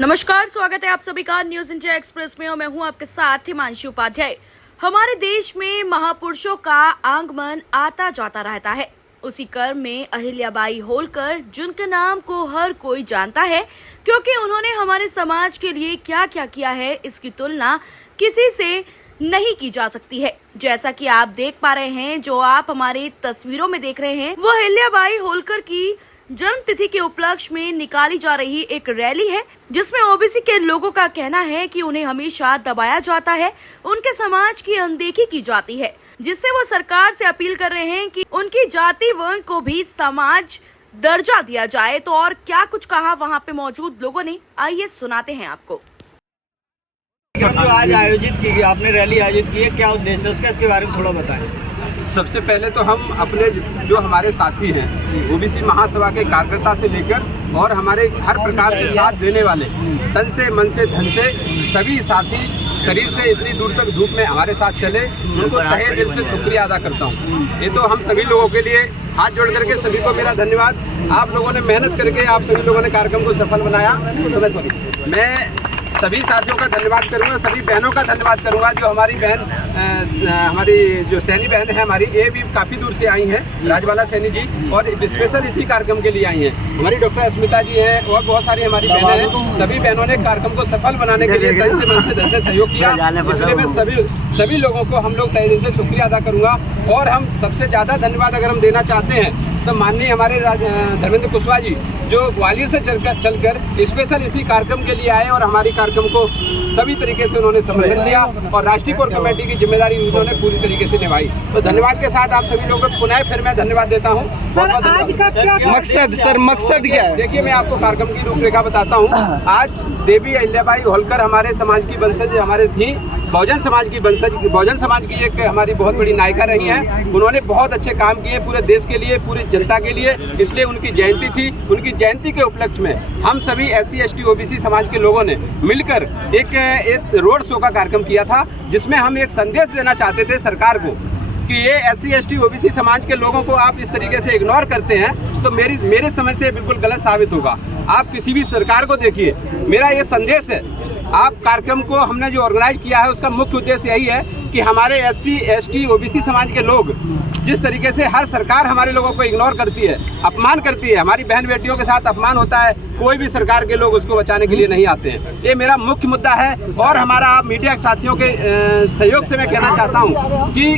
नमस्कार, स्वागत है आप सभी का न्यूज इंडिया एक्सप्रेस में और मैं हूं आपके साथ हिमांशु उपाध्याय। हमारे देश में महापुरुषों का आगमन आता जाता रहता है। उसी क्रम में अहिल्याबाई होलकर, जिनके नाम को हर कोई जानता है क्योंकि उन्होंने हमारे समाज के लिए क्या क्या किया है, इसकी तुलना किसी से नहीं की जा सकती है। जैसा कि आप देख पा रहे हैं, जो आप हमारे तस्वीरों में देख रहे हैं, वो अहिल्याबाई होलकर की जन्म तिथि के उपलक्ष्य में निकाली जा रही एक रैली है, जिसमें ओबीसी के लोगों का कहना है कि उन्हें हमेशा दबाया जाता है, उनके समाज की अनदेखी की जाती है, जिससे वो सरकार से अपील कर रहे हैं कि उनकी जाति वर्ण को भी समाज दर्जा दिया जाए। तो और क्या कुछ कहा वहां पे मौजूद लोगों ने, आइए सुनाते हैं आपको। जो आज आयोजित की गई, आपने रैली आयोजित की है, क्या उद्देश्य है उसका, इसके बारे में थोड़ा बताएं। सबसे पहले तो हम अपने जो हमारे साथी हैं ओबीसी महासभा के कार्यकर्ता से लेकर और हमारे हर प्रकार से साथ देने वाले, तन से मन से धन से सभी साथी शरीर से इतनी दूर तक धूप में हमारे साथ चले, उनको तहे दिल से शुक्रिया अदा करता हूँ। ये तो हम सभी लोगों के लिए हाथ जोड़ करके सभी को मेरा धन्यवाद। आप लोगों ने मेहनत करके आप सभी लोगों ने कार्यक्रम को सफल बनाया, तो मैं सभी साथियों का धन्यवाद करूंगा, सभी बहनों का धन्यवाद करूंगा। जो हमारी बहन हमारी जो सैनी बहन है हमारी, ये भी काफ़ी दूर से आई हैं, राजबाला सैनी जी, और स्पेशल इसी कार्यक्रम के लिए आई हैं। हमारी डॉक्टर अस्मिता जी हैं और बहुत सारी हमारी बहनें हैं। सभी बहनों ने कार्यक्रम को सफल बनाने के लिए तन से मन से धन से सहयोग किया, इसलिए मैं सभी लोगों को हम लोग तहे दिल से शुक्रिया अदा करूँगा। और हम सबसे ज़्यादा धन्यवाद अगर हम देना चाहते हैं तो माननीय हमारे धर्मेंद्र कुशवाहा जी, जो ग्वालियर से चलकर स्पेशल इसी कार्यक्रम के लिए आए और हमारी कार्यक्रम को सभी तरीके से उन्होंने समर्थन किया और राष्ट्रीय कोर कमेटी की जिम्मेदारी उन्होंने पूरी तरीके से निभाई। तो धन्यवाद के साथ आप सभी लोगों को पुनः फिर मैं धन्यवाद देता हूँ। मकसद क्या है? देखिए, मैं आपको कार्यक्रम की रूपरेखा बताता हूँ। आज देवी अहिल्याबाई होलकर हमारे समाज की वंशज हमारे थी, बहुजन समाज की एक हमारी बहुत बड़ी नायिका रही हैं। उन्होंने बहुत अच्छे काम किए पूरे देश के लिए, पूरी जनता के लिए, इसलिए उनकी जयंती थी। उनकी जयंती के उपलक्ष्य में हम सभी SC ST OBC समाज के लोगों ने मिलकर एक रोड शो का कार्यक्रम किया था, जिसमें हम एक संदेश देना चाहते थे सरकार को कि ये SC ST OBC समाज के लोगों को आप इस तरीके से इग्नोर करते हैं तो मेरे समझ से बिल्कुल गलत साबित होगा। आप किसी भी सरकार को देखिए, मेरा ये संदेश है। आप कार्यक्रम को हमने जो ऑर्गेनाइज किया है उसका मुख्य उद्देश्य यही है कि हमारे SC ST OBC समाज के लोग जिस तरीके से हर सरकार हमारे लोगों को इग्नोर करती है, अपमान करती है, हमारी बहन बेटियों के साथ अपमान होता है, कोई भी सरकार के लोग उसको बचाने के लिए नहीं आते हैं। ये मेरा मुख्य मुद्दा है। और हमारा मीडिया साथियों के सहयोग से मैं कहना चाहता हूँ कि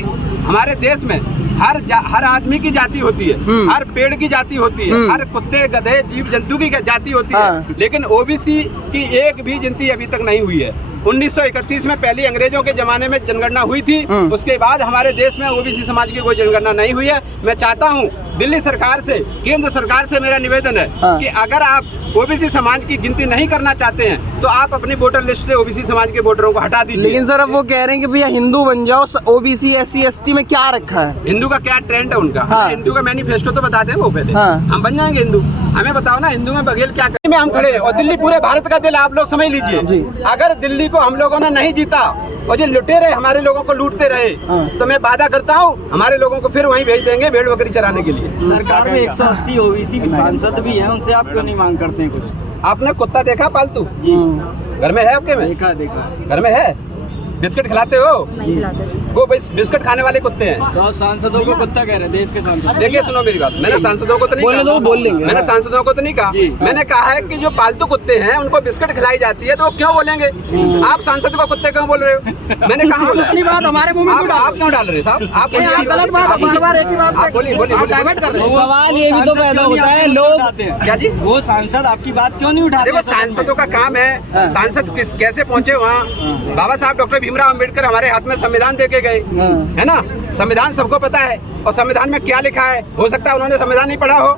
हमारे देश में हर आदमी की जाति होती है, हर पेड़ की जाति होती है, हर कुत्ते गधे जीव जंतु की जाति होती है, लेकिन ओबीसी की एक भी गिनती अभी तक नहीं हुई है। 1931 में पहली अंग्रेजों के जमाने में जनगणना हुई थी, उसके बाद हमारे देश में ओबीसी समाज की कोई जनगणना नहीं हुई है। मैं चाहता हूं दिल्ली सरकार से, केंद्र सरकार से मेरा निवेदन है कि अगर आप ओबीसी समाज की गिनती नहीं करना चाहते हैं तो आप अपनी वोटर लिस्ट से ओबीसी समाज के वोटरों को हटा दीजिए। लेकिन सर अब वो कह रहे हैं कि भैया हिंदू बन जाओ, ओबीसी SC ST में क्या रखा है? हिंदू का क्या ट्रेंड है उनका? हिंदू का मैनिफेस्टो तो बता दें वो पहले। हम बन जाएंगे हिंदू। हमें बताओ ना, हिंदू में बघेल क्या में हम खड़े हैं और दिल्ली पूरे भारत का दिल, आप लोग समझ लीजिए। अगर दिल्ली को हम लोगों ने नहीं जीता और जो लुटेरे हमारे लोगों को लूटते रहे, तो मैं वादा करता हूँ हमारे लोगों को फिर वहीं भेज देंगे भेड़ बकरी चराने के लिए। सरकार में 180 OBC सांसद भी हैं, उनसे आप क्यों नहीं मांग करते हैं कुछ? आपने कुत्ता देखा पालतू? घर में है आपके? में देखा घर में है। बिस्किट खिलाते हो? नहीं खिलाते। वो बिस्किट खाने वाले कुत्ते हैं। तो आप सांसदों को कुत्ता कह रहे हैं, देश के सांसद? देखिए, सुनो मेरी बात, मैंने सांसदों को तो नहीं कहा, बोल लेंगे। मैंने सांसदों को तो नहीं कहा, मैंने कहा है कि जो पालतू कुत्ते हैं उनको बिस्किट खिलाई जाती है तो वो क्यों बोलेंगे? आप सांसद को कुत्ते क्यों बोल रहे हो? मैंने कहा अपनी बात हमारे मुंह में आप क्यों डाल रहे साहब? आप गलत बात, बार-बार एक ही बात बोलिए, डाइवर्ट कर रहे हैं। सवाल ये भी तो पैदा होता है, लोग क्या जी, वो सांसद आपकी बात क्यों नहीं उठाते? देखो, सांसदों का काम है, सांसद कैसे पहुंचे वहाँ। बाबा साहब डॉक्टर भीमराव अम्बेडकर हमारे हाथ में संविधान दे के गए, है ना? संविधान सबको पता है और संविधान में क्या लिखा है। हो सकता है उन्होंने संविधान नहीं पढ़ा हो।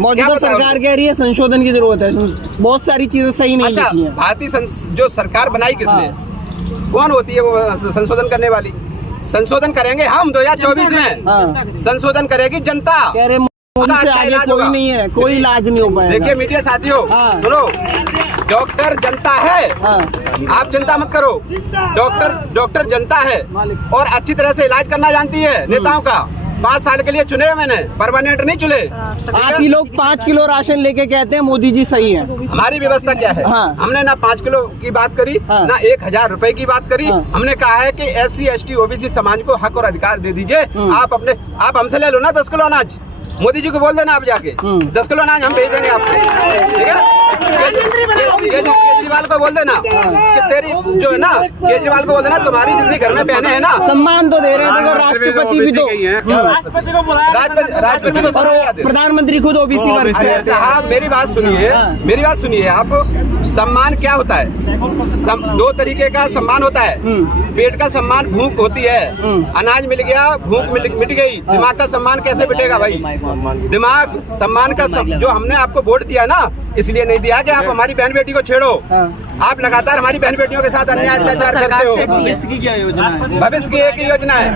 मौजूदा सरकार कह रही है संशोधन की जरूरत है, बहुत सारी चीजें सही नहीं लिखी हैं। भारतीय जो सरकार बनाई किसने? कौन होती है वो संशोधन करने वाली? संशोधन करेंगे हम 2024 में, संशोधन करेगी जनता। कह रहे मोदी से आगे कोई नहीं है, कोई इलाज नहीं हो पाएगा। देखिए मीडिया साथियों, सुनो, डॉक्टर जनता है, आप चिंता मत करो। डॉक्टर जनता है और अच्छी तरह से इलाज करना जानती है नेताओं का। 5 साल के लिए चुने हैं मैंने, परमानेंट नहीं चुने। आप ही लोग 5 किलो राशन लेके कहते हैं मोदी जी सही है। हमारी व्यवस्था क्या है? हाँ। हमने ना 5 किलो की बात करी, हाँ। ना 1000 रुपए की बात करी। हाँ। हमने कहा है कि SC ST OBC समाज को हक और अधिकार दे दीजिए। आप हमसे ले लो ना 10 किलो अनाज, मोदी जी को बोल देना आप जाके 10 किलो अनाज हम भेज देंगे आपको, ठीक है? केजरीवाल को बोल देना कि तेरी जो है ना, केजरीवाल को बोल देना तुम्हारी जितनी घर में बहनें हैं ना, सम्मान तो दे रहे हैं, देखो राष्ट्रपति भी तो, राष्ट्रपति को बुलाया, राष्ट्रपति को प्रधानमंत्री खुद ओबीसी वर्ग से है। साहब मेरी बात सुनिए, मेरी बात सुनिए आप। सम्मान क्या होता है? 2 तरीके का सम्मान होता है। पेट का सम्मान भूख होती है, अनाज मिल गया भूख मिट गई। दिमाग का सम्मान कैसे मिटेगा भाई? दिमाग सम्मान का जो हमने आपको वोट दिया ना, इसलिए नहीं दिया कि आप हमारी बहन बेटी को छेड़ो। आप लगातार हमारी बहन बेटियों के साथ अन्याय अत्याचार करते हो। भविष्य की क्या योजना है? भविष्य की एक ही योजना है,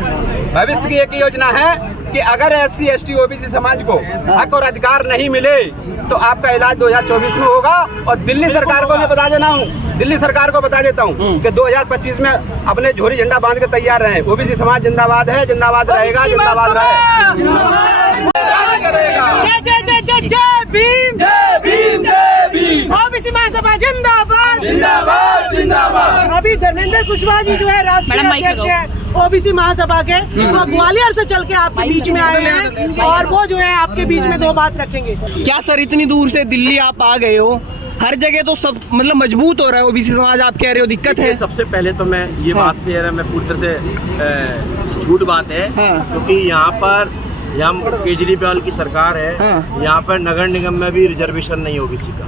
भविष्य की एक ही योजना है कि अगर SC ST OBC समाज को हक और अधिकार नहीं मिले तो आपका इलाज 2024 में होगा। और दिल्ली सरकार को मैं बता देना हूँ, दिल्ली सरकार को बता देता हूँ कि 2025 में अपने झोरी झंडा बांध के तैयार रहे। OBC समाज जिंदाबाद है, जिंदाबाद रहेगा, जिंदाबाद रहे। जय जय जय जय जय भीम, जय भीम, जय भीम, ओबीसी महासभा जिंदाबाद जिंदाबाद, जिंदाबाद। अभी धर्मेंद्र कुशवाहा जी जो है राष्ट्रीय अध्यक्ष है ओबीसी महासभा के, वो ग्वालियर से चल के आपके बीच में आए हैं और वो जो है आपके बीच में 2 बात रखेंगे। क्या सर इतनी दूर से दिल्ली आप आ गए हो, हर जगह तो सब मतलब मजबूत हो रहा है ओबीसी समाज, आप कह रहे हो दिक्कत है? सबसे पहले तो मैं ये बात से मैं पूरी तरह से झूठ बात है, क्योंकि यहाँ पर केजरीवाल की सरकार है, यहाँ पर नगर निगम में भी रिजर्वेशन नहीं ओबीसी का।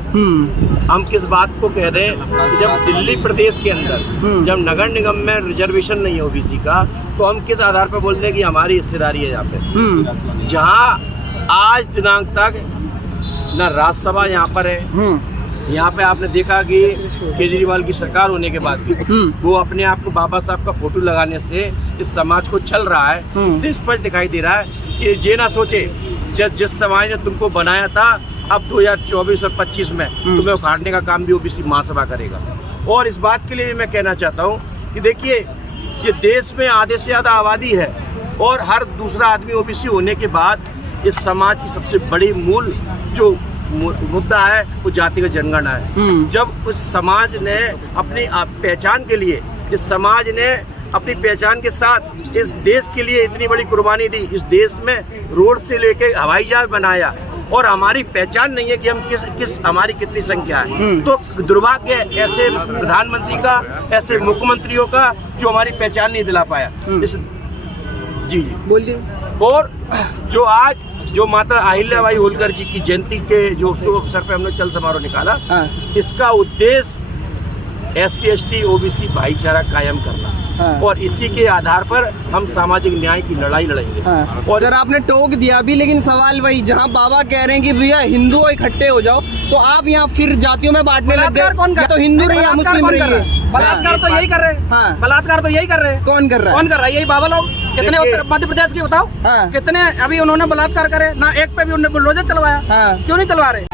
हम किस बात को कह दें कि जब दिल्ली प्रदेश के अंदर जब नगर निगम में रिजर्वेशन नहीं है ओबीसी का, तो हम किस आधार पर बोलते हैं कि हमारी हिस्सेदारी है यहाँ पे? जहाँ आज दिनांक तक न राज्यसभा यहाँ पर है, यहाँ पे आपने देखा कि केजरीवाल की सरकार होने के बाद भी वो अपने आप को बाबा साहब का फोटो लगाने से इस समाज को चल रहा है। इससे स्पष्ट दिखाई दे रहा है कि ये ना सोचे जिस समाज ने तुमको बनाया था, अब 2024 और 25 में तुम्हें उखाड़ने का काम भी ओबीसी महासभा करेगा। और इस बात के लिए मैं कहना चाहता हूँ कि देखिए, ये देश में आधे से ज्यादा आबादी है और हर दूसरा आदमी ओबीसी होने के बाद इस समाज की सबसे बड़ी मूल जो मुद्दा है वो जातिगत जनगणना है। जब उस समाज ने अपनी पहचान के लिए, इस समाज ने अपनी पहचान के साथ इस देश के लिए इतनी बड़ी कुर्बानी दी, इस देश में रोड से लेके हवाई जहाज बनाया और हमारी पहचान नहीं है कि हम किस हमारी कितनी संख्या है, तो दुर्भाग्य है ऐसे प्रधानमंत्री का, ऐसे मुख्यमंत्रियों का जो हमारी पहचान नहीं दिला पाया। जी बोलिए। और जो आज जो माता अहिल्याबाई होलकर जी की जयंती के जो शुभ अवसर पे हमने चल समारोह निकाला, इसका उद्देश्य SC ST OBC भाईचारा कायम करना, और इसी के आधार पर हम सामाजिक न्याय की लड़ाई लड़ेंगे। और सर आपने टोक दिया भी, लेकिन सवाल वही, जहाँ बाबा कह रहे हैं कि भैया हिंदू इकट्ठे हो जाओ, तो आप यहाँ फिर जातियों में बांटने लग गए। या तो हिंदू रहिए, मुस्लिम रहिए। बलात्कार तो यही कर रहे हैं, बलात्कार तो यही कर रहे हैं। कौन कर रहा है? कौन कर रहा है? यही बाबा लोग। कितने मध्य प्रदेश की बताओ, कितने अभी उन्होंने बलात्कार करे ना, एक पे भी उन्होंने बुलडोजर चलवाया, क्यों नहीं चलवा रहे?